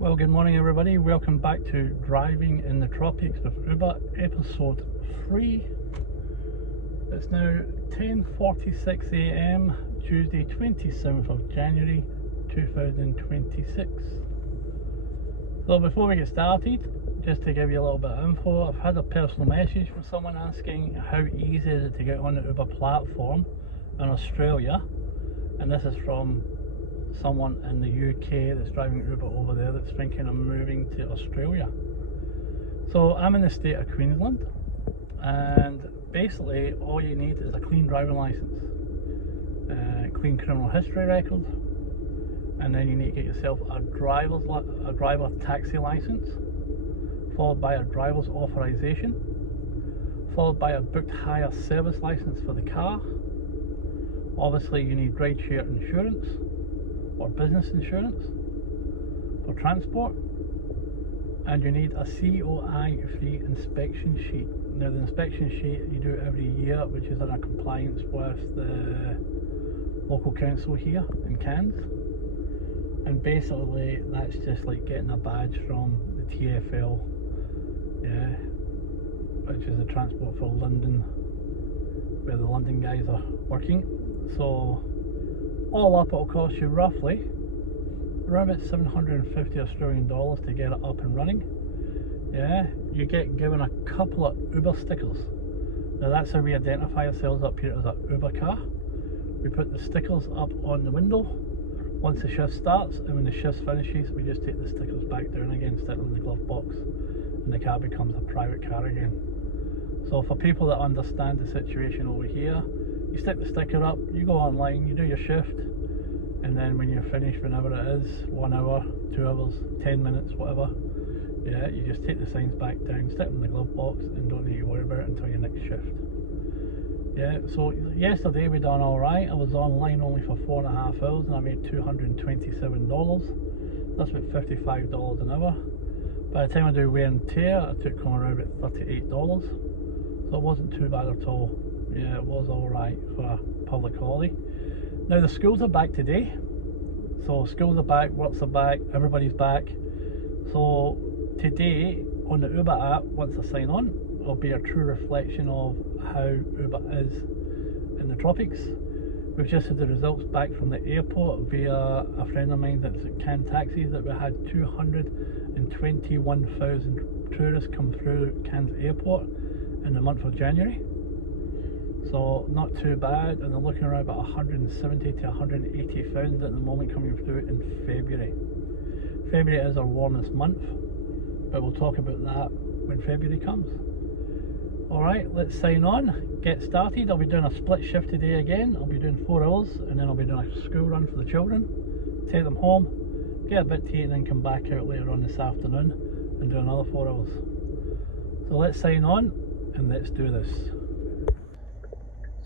Well, good morning everybody. Welcome back to Driving in the Tropics with Uber, episode 3. It's now 10:46 a.m, Tuesday 27th of January 2026. So before we get started, just to give you a little bit of info, I've had a personal message from someone asking how easy is it to get on the Uber platform in Australia, and this is from someone in the UK that's driving Uber over there that's thinking of moving to Australia. So I'm in the state of Queensland, and basically all you need is a clean driving license, clean criminal history record, and then you need to get yourself a driver taxi license, followed by a driver's authorization, followed by a booked hire service license for the car. Obviously you need ride share insurance or business insurance for transport, and you need a COI free inspection sheet. Now the inspection sheet you do every year, which is in a compliance with the local council here in Cairns, and basically that's just like getting a badge from the TfL, which is the Transport for London, where the London guys are working. So all up it'll cost you roughly around about 750 Australian dollars to get it up and running. You get given a couple of Uber stickers. Now that's how we identify ourselves up here as an Uber car. We put the stickers up on the window once the shift starts, and when the shift finishes we just take the stickers back down again, stick them in the glove box, and the car becomes a private car again. So for people that understand the situation over here, you stick the sticker up, you go online, you do your shift, and then when you're finished, whenever it is, 1 hour, 2 hours, 10 minutes, whatever, you just take the signs back down, stick them in the glove box, and don't need to worry about it until your next shift. So yesterday we done alright. I was online only for 4.5 hours and I made $227. That's about $55 an hour. By the time I do wear and tear, I took home around about $38. So it wasn't too bad at all. It was alright for a public holiday. Now the schools are back today. So schools are back, works are back, everybody's back. So today on the Uber app, once I sign on, it'll be a true reflection of how Uber is in the tropics. We've just had the results back from the airport via a friend of mine that's at Cairns Taxis, that we had 221,000 tourists come through Cairns airport in the month of January. So not too bad, and they're looking around about 170 to 180,000 at the moment coming through in February. February is our warmest month, but we'll talk about that when February comes. Alright, let's sign on, get started. I'll be doing a split shift today again. I'll be doing 4 hours, and then I'll be doing a school run for the children, take them home, get a bit to eat, and then come back out later on this afternoon and do another 4 hours. So let's sign on and let's do this.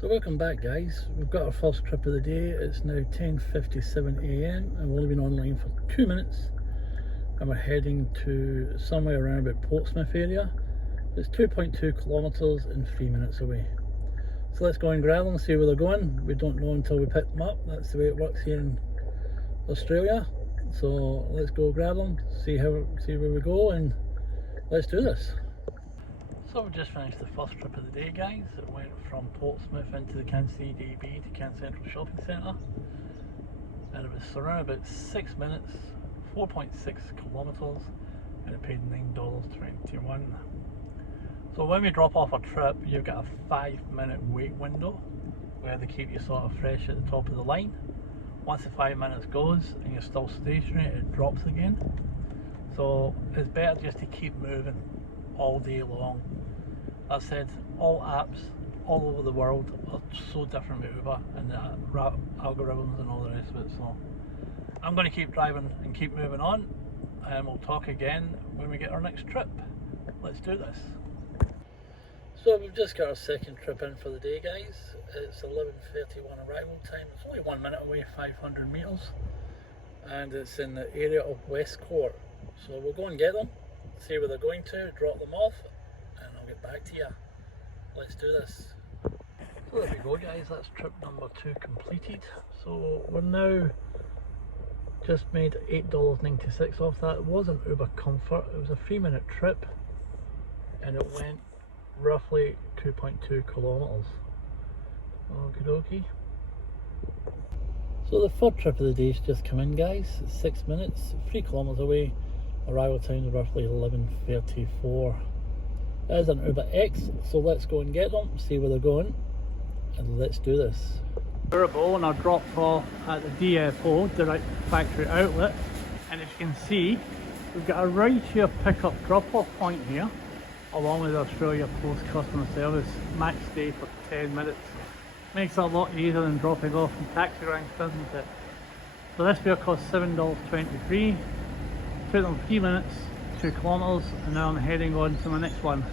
So welcome back guys, we've got our first trip of the day. It's now 10:57 a.m. and we've only been online for 2 minutes, and we're heading to somewhere around about Portsmouth area. It's 2.2 kilometres and 3 minutes away. So let's go and grab them and see where they're going. We don't know until we pick them up. That's the way it works here in Australia. So let's go grab them, see where we go, and let's do this. So we've just finished the first trip of the day guys. It went from Portsmouth into the Cairns CDB to Cairns Central Shopping Centre, and it was around about 6 minutes, 4.6 kilometres, and it paid $9.21. So when we drop off a trip, you've got a 5-minute wait window where they keep you sort of fresh at the top of the line. Once the 5 minutes goes and you're still stationary, it drops again. So it's better just to keep moving all day long. That said, all apps all over the world are so different with Uber and the algorithms and all the rest of it. So I'm going to keep driving and keep moving on, and we'll talk again when we get our next trip. Let's do this. So we've just got our second trip in for the day guys. It's 11:31 arrival time. It's only 1 minute away, 500 metres, and it's in the area of Westcourt. So we'll go and get them, see where they're going to, drop them off, and I'll get back to you. Let's do this. So there we go guys, that's trip number 2 completed. So we're now Just made $8.96 off that. It wasn't Uber Comfort, it was a 3-minute trip and it went roughly 2.2 kilometers. Okie dokie. So the third trip of the day's just come in, guys. It's 6 minutes, 3 kilometers away. Arrival time is roughly 11:34. It is an Uber X, so let's go and get them, see where they're going, and let's do this. Durable, and I dropped off at the DFO, direct factory outlet, and as you can see, we've got a right here pickup drop-off point here, along with Australia Post customer service. Max stay for 10 minutes. Makes it a lot easier than dropping off in taxi ranks, doesn't it? So this beer cost $7.23. Took them 3 minutes, 2 kilometers, and now I'm heading on to my next one.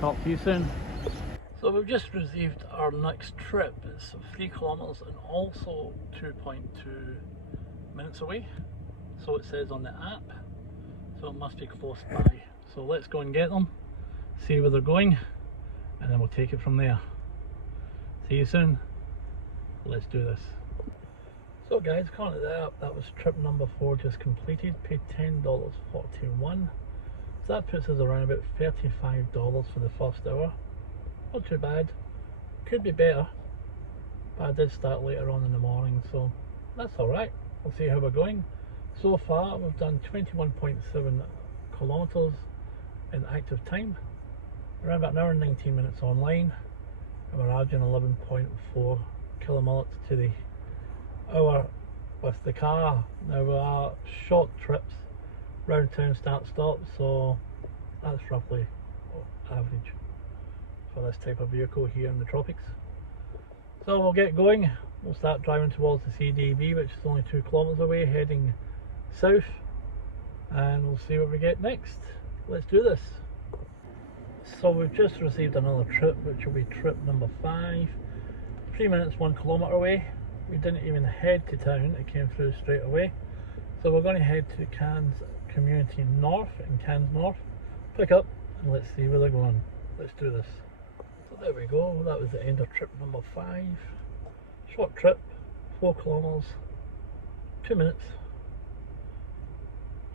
Talk to you soon. So we've just received our next trip. It's 3 kilometers and also 2.2 minutes away. So it says on the app. So it must be close by. So let's go and get them, see where they're going, and then we'll take it from there. See you soon. Let's do this. So guys, according to the app, that was trip number 4 just completed. Paid $10.41. So that puts us around about $35 for the first hour. Not too bad. Could be better, but I did start later on in the morning, so that's alright. We'll see how we're going. So far we've done 21.7 kilometers in active time, around about an hour and 19 minutes online, and we're averaging 11.4 kilometers to the hour with the car. Now we are short trips, round town start stop, so that's roughly average for this type of vehicle here in the tropics. So we'll get going. We'll start driving towards the CDB, which is only 2 kilometers away, heading south, and we'll see what we get next. Let's do this. So we've just received another trip, which will be trip number 5. 3 minutes, 1 kilometer away. We didn't even head to town, it came through straight away. So we're going to head to Cairns Community North, in Cairns North, pick up, and let's see where they're going. Let's do this. So there we go, that was the end of trip number 5. Short trip, 4 kilometers, 2 minutes,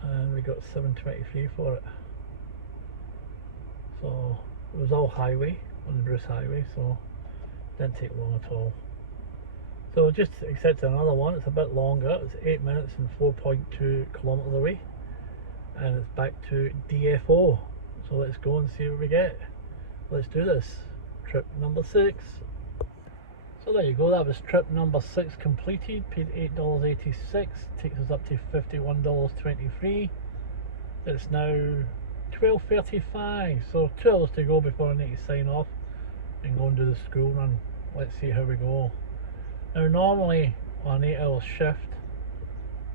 and we got 7.23 for it. So it was all highway, on the Bruce Highway, so it didn't take long at all. So just accepted another one. It's a bit longer, it's 8 minutes and 4.2 kilometers away, and it's back to DFO. So let's go and see what we get. Let's do this. Trip number 6. So there you go, that was trip number 6 completed. Paid $8.86, takes us up to $51.23. It's now 12:35, so 2 hours to go before I need to sign off and go and do the school run. Let's see how we go. Now normally on an 8-hour shift,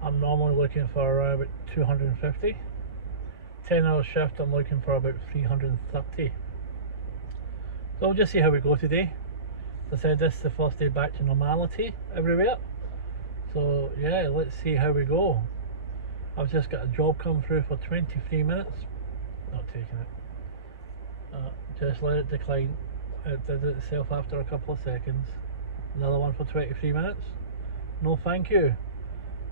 I'm normally looking for around about 250. 10-hour shift, I'm looking for about 330. So we'll just see how we go today. As I said, this is the first day back to normality everywhere. So yeah, let's see how we go. I've just got a job come through for 23 minutes. Not taking it. Just let it decline. It did it itself after a couple of seconds. Another one for 23 minutes. No thank you.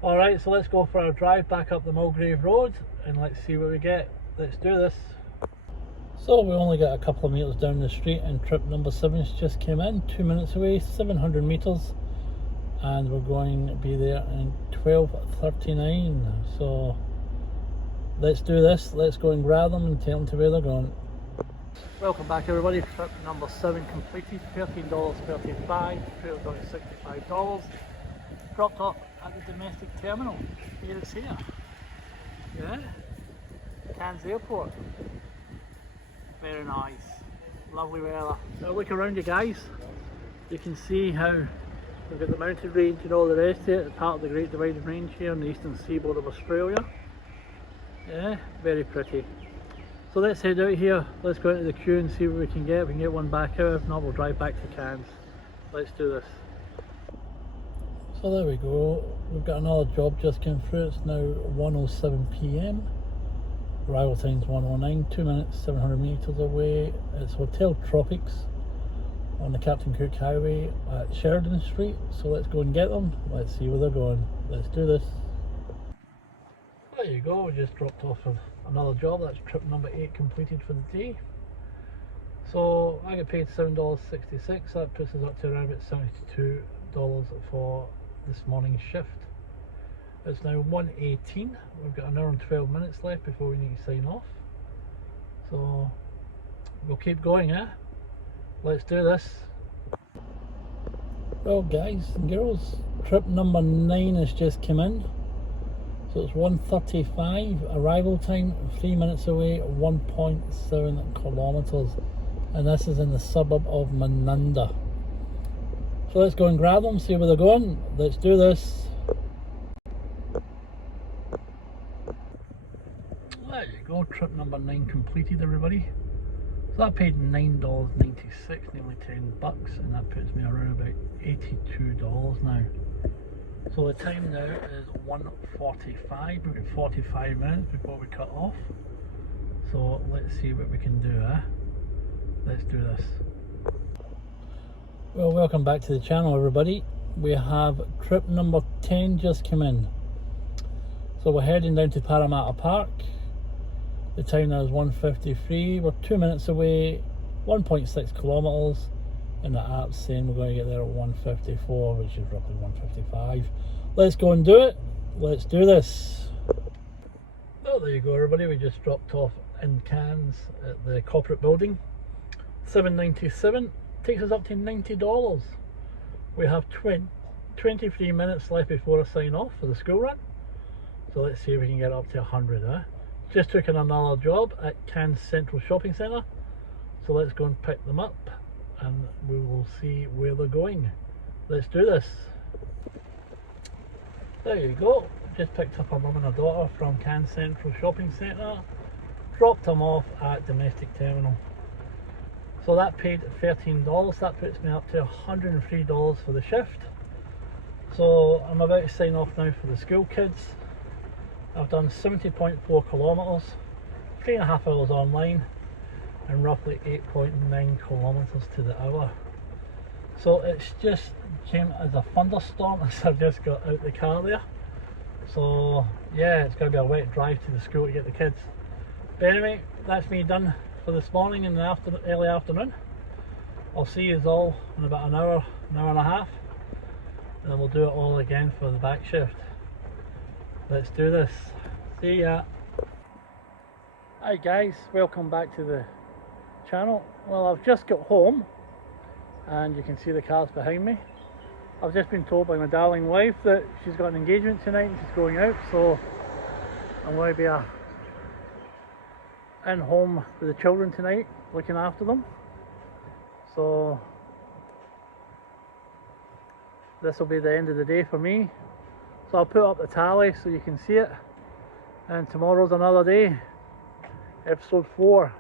Alright, so let's go for our drive back up the Mulgrave Road and let's see what we get. Let's do this. So we only got a couple of meters down the street and trip number 7 just came in, 2 minutes away, 700 meters, and we're going to be there in 12:39. So let's do this. Let's go and grab them and take them to where they're going. Welcome back everybody. Trip number 7 completed. $13.35, $12.65. Dropped off at the domestic terminal. Here it's here. Yeah. Cairns Airport. Very nice. Lovely weather. So look around you guys. You can see how we've got the mountain range and all the rest of it. It's part of the Great Dividing Range here on the eastern seaboard of Australia. Yeah, very pretty. So let's head out here. Let's go into the queue and see what we can get. If we can get one back out. If not, we'll drive back to Cairns. Let's do this. So there we go. We've got another job just came through. It's now 1:07 PM. Arrival time's 1:09. 2 minutes, 700 meters away. It's Hotel Tropics on the Captain Cook Highway at Sheridan Street. So let's go and get them. Let's see where they're going. Let's do this. There you go, we just dropped off another job. That's trip number 8 completed for the day. So I got paid $7.66, that puts us up to around about $72 for this morning's shift. It's now 1:18, we've got an hour and 12 minutes left before we need to sign off. So we'll keep going, let's do this. Well guys and girls, trip number 9 has just come in. So it's 1:35, arrival time 3 minutes away, 1.7 kilometers, and this is in the suburb of Manunda. So let's go and grab them, see where they're going. Let's do this. There you go, trip number 9 completed, everybody. So I paid $9.96, nearly $10, and that puts me around about $82 now. So the time now is 1:45, we've got 45 minutes before we cut off. So let's see what we can do, Let's do this. Well, welcome back to the channel, everybody. We have trip number 10 just come in. So we're heading down to Parramatta Park. The time now is 1:53, we're 2 minutes away, 1.6 kilometres. And the app's saying we're going to get there at 1:54, which is roughly 1:55. Let's go and do it. Let's do this. Well, there you go, everybody. We just dropped off in Cairns at the corporate building. $7.97 takes us up to $90. We have 23 minutes left before I sign off for the school run. So let's see if we can get up to 100. Just took in another job at Cairns Central Shopping Centre. So let's go and pick them up, and we will see where they're going. Let's do this. There you go, just picked up a mum and a daughter from Cairns Central Shopping Centre, dropped them off at domestic terminal. So that paid $13, that puts me up to $103 for the shift. So I'm about to sign off now for the school kids. I've done 70.4 kilometres, 3.5 hours online, and roughly 8.9 kilometres to the hour. So it's just came as a thunderstorm as I've just got out the car there. So yeah, it's going to be a wet drive to the school to get the kids. But anyway, that's me done for this morning in the early afternoon. I'll see you all in about an hour and a half, and then we'll do it all again for the back shift. Let's do this. See ya. Hi guys, welcome back to the channel. Well, I've just got home and you can see the cars behind me. I've just been told by my darling wife that she's got an engagement tonight and she's going out, so I'm going to be in home with the children tonight, looking after them. So this will be the end of the day for me. So I'll put up the tally so you can see it, and tomorrow's another day, episode 4.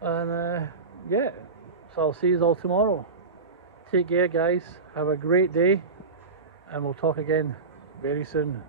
And yeah, so I'll see you all tomorrow. Take care guys, have a great day, and we'll talk again very soon.